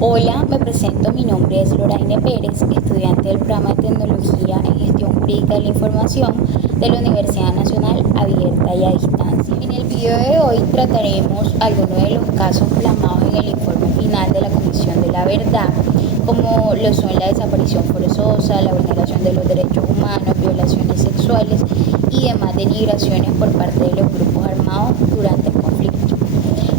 Hola, me presento, mi nombre es Loraine Pérez, estudiante del programa de Tecnología en Gestión Jurídica de la Información de la Universidad Nacional Abierta y a Distancia. En el video de hoy trataremos algunos de los casos plasmados en el informe final de la Comisión de la Verdad, como lo son la desaparición forzosa, la vulneración de los derechos humanos, violaciones sexuales y demás denigraciones por parte de los grupos armados durante el conflicto.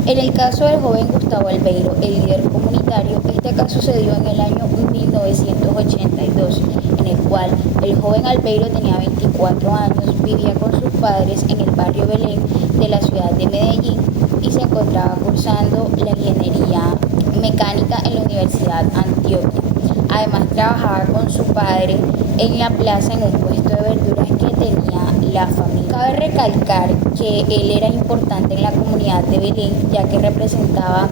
En el caso del joven Gustavo Albeiro, el líder comunitario, este caso sucedió en el año 1982, en el cual el joven Albeiro tenía 24 años, vivía con sus padres en el barrio Belén de la ciudad de Medellín y se encontraba cursando la ingeniería mecánica en la Universidad Antioquia. Además, trabajaba con su padre en la plaza en un puesto de verduras que tenía la familia. Cabe recalcar que él era importante en la comunidad de Belén, ya que representaba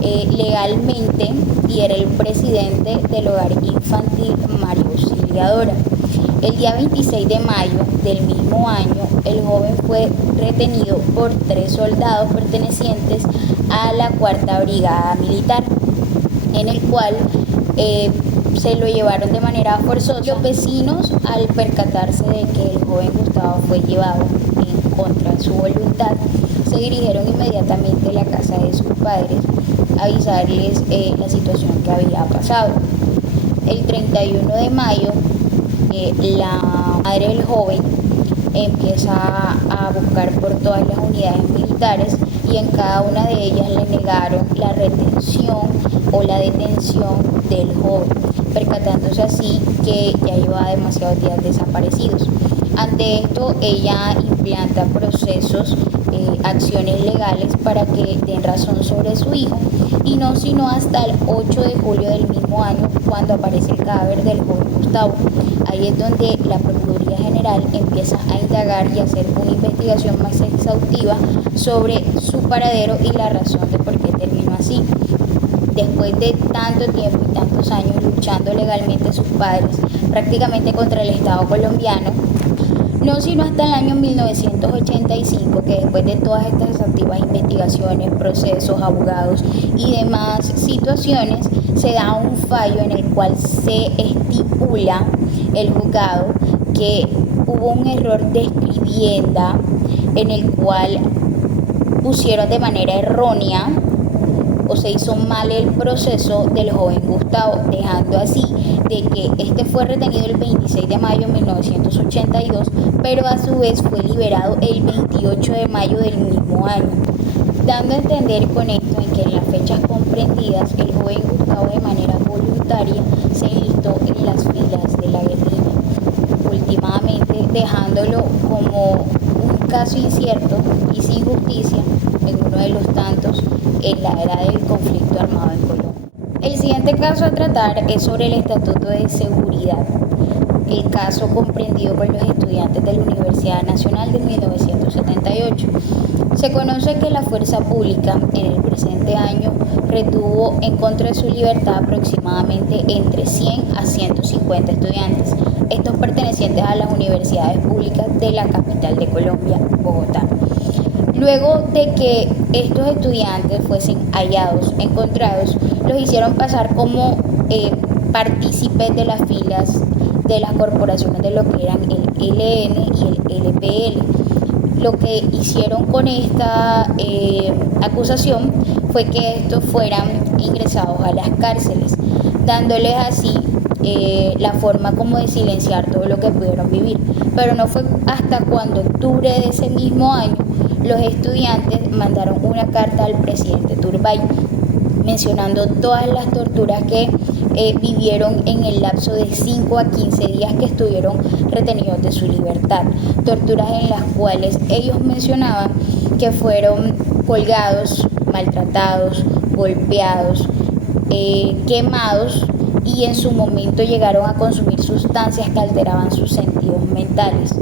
legalmente y era el presidente del hogar infantil María Auxiliadora. El día 26 de mayo del mismo año, el joven fue retenido por 3 soldados pertenecientes a la 4ª Brigada Militar, en el cual se lo llevaron de manera forzosa. Los vecinos, al percatarse de que el joven Gustavo fue llevado en contra de su voluntad, se dirigieron inmediatamente a la casa de sus padres a avisarles la situación que había pasado. El 31 de mayo, la madre del joven empieza a buscar por todas las unidades militares y en cada una de ellas le negaron la retención o la detención del joven, percatándose así que ya llevaba demasiados días desaparecidos. Ante esto, ella implanta procesos, acciones legales para que den razón sobre su hijo, y no sino hasta el 8 de julio del mismo año, cuando aparece el cadáver del joven Gustavo. Ahí es donde la Procuraduría General empieza a indagar y hacer una investigación más exhaustiva sobre su paradero y la razón de por qué terminó así. Después de tanto tiempo y tantos años luchando legalmente sus padres prácticamente contra el Estado colombiano, no sino hasta el año 1985, que después de todas estas exhaustivas investigaciones, procesos, abogados y demás situaciones, se da un fallo en el cual se estipula el juzgado que hubo un error de escribienda en el cual pusieron de manera errónea o se hizo mal el proceso del joven Gustavo, dejando así de que este fue retenido el 26 de mayo de 1982, pero a su vez fue liberado el 28 de mayo del mismo año, dando a entender con esto en que en las fechas comprendidas el joven Gustavo de manera voluntaria se enlistó en las filas de la guerrilla, últimamente dejándolo como un caso incierto y sin justicia en uno de los tantos en la era del conflicto armado en Colombia. El siguiente caso a tratar es sobre el Estatuto de Seguridad, el caso comprendido por los estudiantes de la Universidad Nacional de 1978. Se conoce que la fuerza pública en el presente año retuvo en contra de su libertad aproximadamente entre 100 a 150 estudiantes, estos pertenecientes a las universidades públicas de la capital de Colombia, Bogotá. Luego de que estos estudiantes fuesen hallados, encontrados, los hicieron pasar como partícipes de las filas de las corporaciones de lo que eran el ELN y el EPL. Lo que hicieron con esta acusación fue que estos fueran ingresados a las cárceles, dándoles así la forma como de silenciar todo lo que pudieron vivir. Pero no fue hasta cuando octubre de ese mismo año los estudiantes mandaron una carta al presidente Turbay mencionando todas las torturas que vivieron en el lapso de 5 a 15 días que estuvieron retenidos de su libertad. Torturas en las cuales ellos mencionaban que fueron colgados, maltratados, golpeados, quemados, y en su momento llegaron a consumir sustancias que alteraban sus sentidos mentales.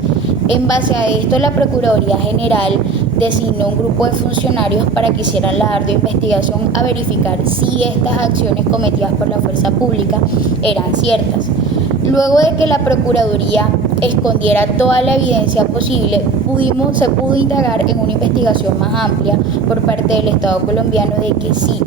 En base a esto, la Procuraduría General designó un grupo de funcionarios para que hicieran la ardua investigación a verificar si estas acciones cometidas por la fuerza pública eran ciertas. Luego de que la Procuraduría escondiera toda la evidencia posible, se pudo indagar en una investigación más amplia por parte del Estado colombiano de que sí,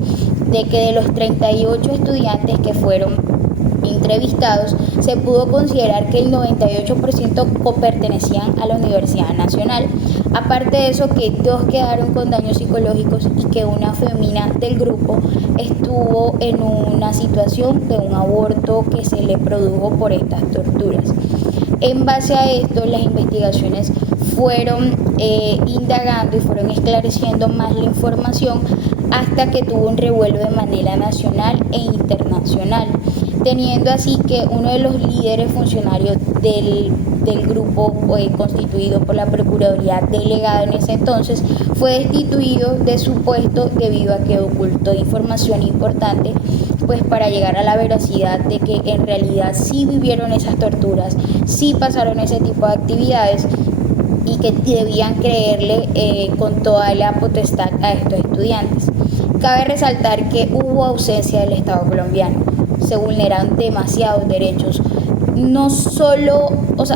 de que de los 38 estudiantes que fueron entrevistados, se pudo considerar que el 98% pertenecían a la Universidad Nacional. Aparte de eso, que 2 quedaron con daños psicológicos y que una femina del grupo estuvo en una situación de un aborto que se le produjo por estas torturas. En base a esto, las investigaciones fueron indagando y fueron esclareciendo más la información hasta que tuvo un revuelo de manera nacional e internacional, teniendo así que uno de los líderes funcionarios del grupo constituido por la Procuraduría delegada en ese entonces fue destituido de su puesto debido a que ocultó información importante, pues para llegar a la veracidad de que en realidad sí vivieron esas torturas, sí pasaron ese tipo de actividades y que debían creerle con toda la potestad a estos estudiantes. Cabe resaltar que hubo ausencia del Estado colombiano, se vulneran demasiados derechos, no solo,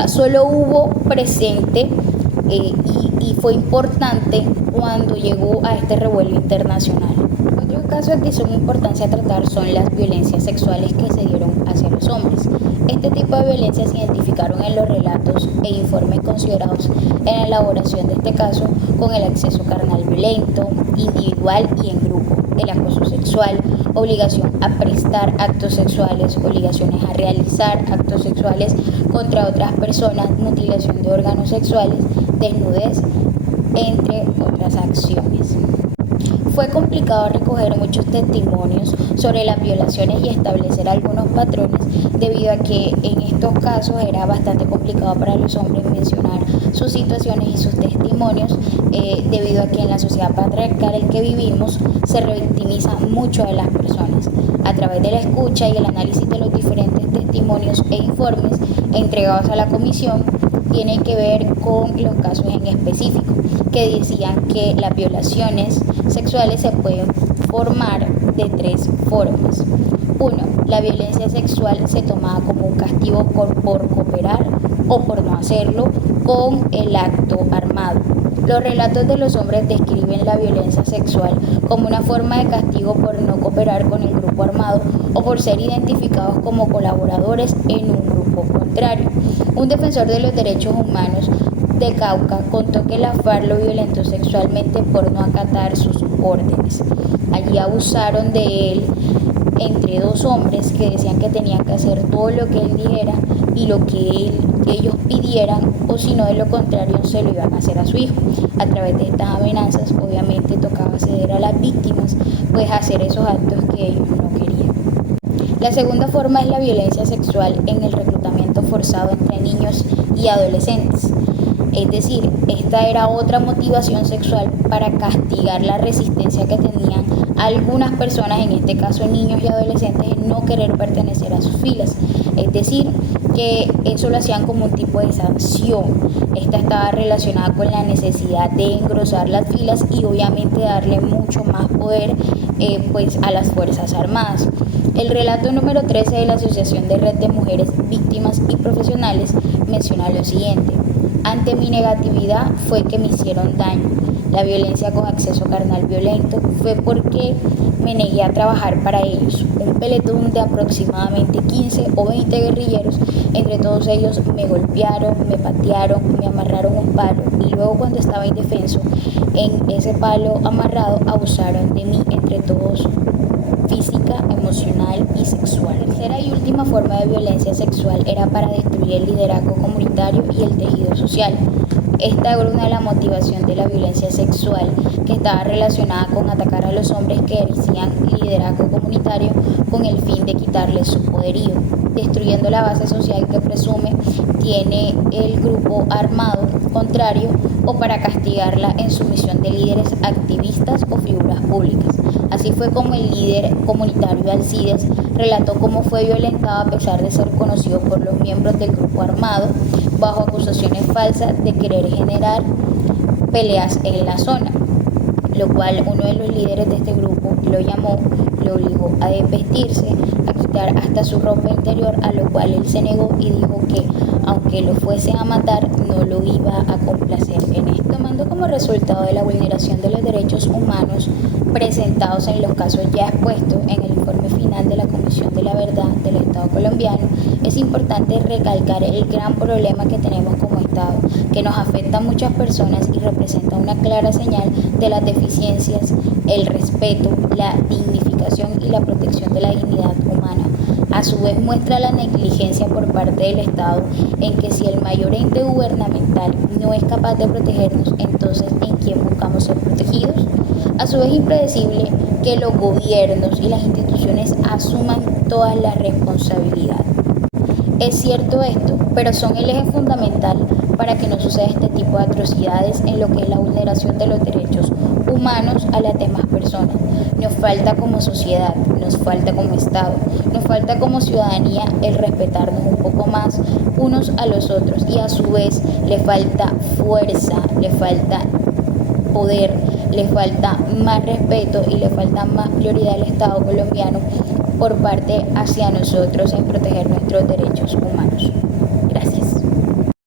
solo hubo presente y fue importante cuando llegó a este revuelo internacional. Otros casos de suma importancia a tratar son las violencias sexuales que se dieron hacia los hombres. Este tipo de violencias se identificaron en los relatos e informes considerados en la elaboración de este caso con el acceso carnal violento, individual y en grupo, el acoso sexual, obligación a prestar actos sexuales, obligaciones a realizar actos sexuales contra otras personas, mutilación de órganos sexuales, desnudez, entre otras acciones. Fue complicado recoger muchos testimonios sobre las violaciones y establecer algunos patrones debido a que en estos casos era bastante complicado para los hombres mencionar sus situaciones y sus testimonios debido a que en la sociedad patriarcal en que vivimos se revictimiza mucho a las personas. A través de la escucha y el análisis de los diferentes testimonios e informes entregados a la comisión, tiene que ver con los casos en específico, que decían que las violaciones sexuales se pueden formar de 3 formas. 1. La violencia sexual se tomaba como un castigo por cooperar o por no hacerlo con el acto armado. Los relatos de los hombres describen la violencia sexual como una forma de castigo por no cooperar con el grupo armado o por ser identificados como colaboradores en un grupo contrario. Un defensor de los derechos humanos de Cauca contó que la FARC lo violentó sexualmente por no acatar sus órdenes. Allí abusaron de él entre 2 hombres que decían que tenían que hacer todo lo que él dijera y lo que ellos pidieran, o si no, de lo contrario se lo iban a hacer a su hijo. A través de estas amenazas obviamente tocaba ceder a las víctimas, pues hacer esos actos que ellos no querían. La segunda forma es la violencia sexual en el reclutamiento forzado entre niños y adolescentes. Es decir, esta era otra motivación sexual para castigar la resistencia que tenían algunas personas, en este caso niños y adolescentes, en no querer pertenecer a sus filas. Es decir, que eso lo hacían como un tipo de sanción. Esta estaba relacionada con la necesidad de engrosar las filas y obviamente darle mucho más poder pues a las Fuerzas Armadas. El relato número 13 de la Asociación de Red de Mujeres Víctimas y Profesionales menciona lo siguiente: ante mi negatividad fue que me hicieron daño. La violencia con acceso carnal violento fue porque me negué a trabajar para ellos. Un pelotón de aproximadamente 15 o 20 guerrilleros, entre todos ellos me golpearon, me patearon, me amarraron un palo y luego, cuando estaba indefenso en ese palo amarrado, abusaron de mí, entre todos, física, emocional y sexual. La tercera y última forma de violencia sexual era para destruir el liderazgo comunitario y el tejido social. Esta era una de las motivaciones de la violencia sexual, que estaba relacionada con atacar a los hombres que ejercían liderazgo comunitario con el fin de quitarles su poderío, destruyendo la base social que presume tiene el grupo armado contrario, o para castigarla en su misión de líderes activistas o figuras públicas. Así fue como el líder comunitario Alcides relató cómo fue violentado a pesar de ser conocido por los miembros del grupo armado, bajo acusaciones falsas de querer generar peleas en la zona, lo cual uno de los líderes de este grupo lo llamó, le obligó a desvestirse, a quitar hasta su ropa interior, a lo cual él se negó y dijo que aunque lo fuese a matar, no lo iba a complacer en esto. Tomando como resultado de la vulneración de los derechos humanos presentados en los casos ya expuestos en el informe final de la Comisión de la Verdad del Estado colombiano, es importante recalcar el gran problema que tenemos como Estado, que nos afecta a muchas personas y representa una clara señal de las deficiencias, el respeto, la dignificación y la protección de la dignidad humana. A su vez muestra la negligencia por parte del Estado en que si el mayor ente gubernamental no es capaz de protegernos, entonces ¿en quién buscamos ser protegidos? A su vez impredecible que los gobiernos y las instituciones asuman toda la responsabilidad. Es cierto esto, pero son el eje fundamental para que no suceda este tipo de atrocidades en lo que es la vulneración de los derechos humanos a las demás personas. Nos falta como sociedad, nos falta como Estado, nos falta como ciudadanía el respetarnos un poco más unos a los otros y a su vez le falta fuerza, le falta poder, le falta más respeto y le falta más prioridad al Estado colombiano por parte hacia nosotros en proteger nuestros derechos humanos.